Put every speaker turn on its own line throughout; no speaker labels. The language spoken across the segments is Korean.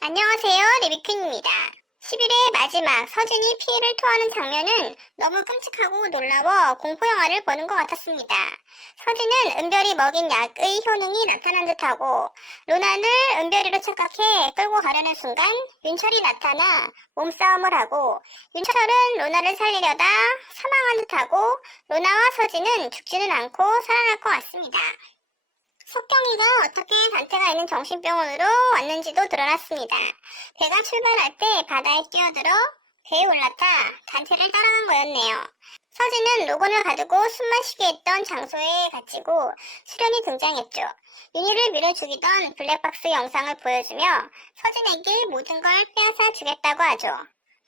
안녕하세요, 리비퀸입니다. 11회 마지막 서진이 피해를 토하는 장면은 너무 끔찍하고 놀라워 공포영화를 보는 것 같았습니다. 서진은 은별이 먹인 약의 효능이 나타난 듯하고 로나를 은별이로 착각해 끌고 가려는 순간 윤철이 나타나 몸싸움을 하고 윤철은 로나를 살리려다 사망한 듯하고 로나와 서진은 죽지는 않고 살아날 것 같습니다. 석경이가 어떻게 단테가 있는 정신병원으로 왔는지도 드러났습니다. 배가 출발할 때 바다에 뛰어들어 배에 올라타 단테를 따라간 거였네요. 서진은 로건을 가두고 숨만 쉬게 했던 장소에 갇히고 수련이 등장했죠. 윤희를 밀어죽이던 블랙박스 영상을 보여주며 서진에게 모든 걸 빼앗아 주겠다고 하죠.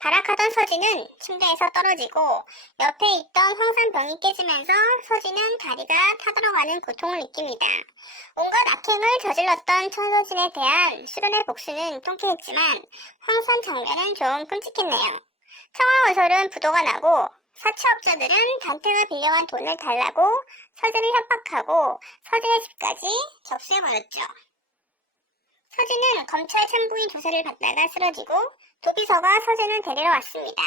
발악하던 서진은 침대에서 떨어지고 옆에 있던 황산병이 깨지면서 서진은 다리가 타들어가는 고통을 느낍니다. 온갖 악행을 저질렀던 천서진에 대한 수련의 복수는 통쾌했지만 황산 장면은 좀 끔찍했네요. 청아원설은 부도가 나고 사채업자들은 단테가 빌려간 돈을 달라고 서진을 협박하고 서진의 집까지 접수해버렸죠. 서진은 검찰 참고인 조사를 받다가 쓰러지고 도비서가 서진을 데리러 왔습니다.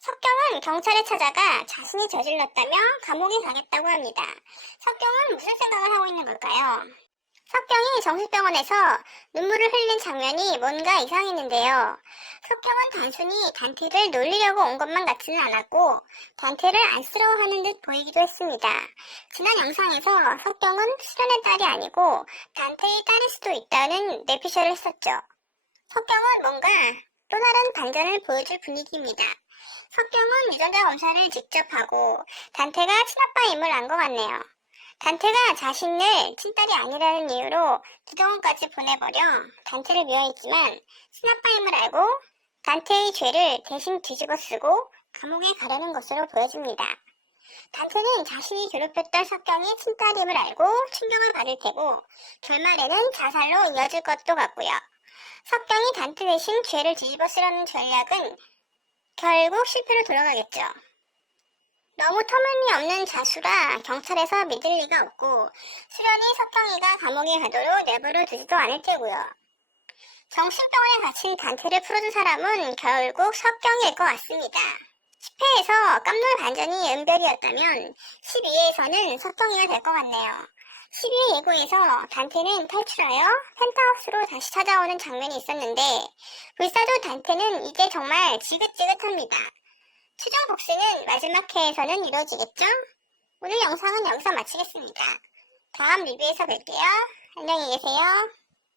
석경은 경찰에 찾아가 자신이 저질렀다며 감옥에 가겠다고 합니다. 석경은 무슨 생각을 하고 있는 걸까요? 석경이 정신병원에서 눈물을 흘린 장면이 뭔가 이상했는데요. 석경은 단순히 단테를 놀리려고 온 것만 같지는 않았고 단테를 안쓰러워하는 듯 보이기도 했습니다. 지난 영상에서 석경은 수련의 딸이 아니고 단테의 딸일 수도 있다는 내피셜을 했었죠. 석경은 뭔가 또 다른 반전을 보여줄 분위기입니다. 석경은 유전자 검사를 직접 하고 단테가 친아빠임을 안 것 같네요. 단테가 자신을 친딸이 아니라는 이유로 두동원까지 보내버려 단테를 미워했지만 친아빠임을 알고 단테의 죄를 대신 뒤집어 쓰고 감옥에 가려는 것으로 보여집니다. 단테는 자신이 괴롭혔던 석경이 친딸임을 알고 충격을 받을 테고 결말에는 자살로 이어질 것도 같고요. 석경이 단테 대신 죄를 뒤집어 쓰려는 전략은 결국 실패로 돌아가겠죠. 너무 터무니 없는 자수라 경찰에서 믿을 리가 없고 수련이 석경이가 감옥에 가도록 내버려 두지도 않을 테고요. 정신병원에 갇힌 단테를 풀어준 사람은 결국 석경일 것 같습니다. 10회에서 깜놀 반전이 은별이었다면 12회에서는 석경이가 될 것 같네요. 12회 예고에서 단테는 탈출하여 펜트하우스로 다시 찾아오는 장면이 있었는데 불사조 단테는 이제 정말 지긋지긋합니다. 최종 복수는 마지막 회에서는 이루어지겠죠? 오늘 영상은 여기서 마치겠습니다. 다음 리뷰에서 뵐게요. 안녕히 계세요.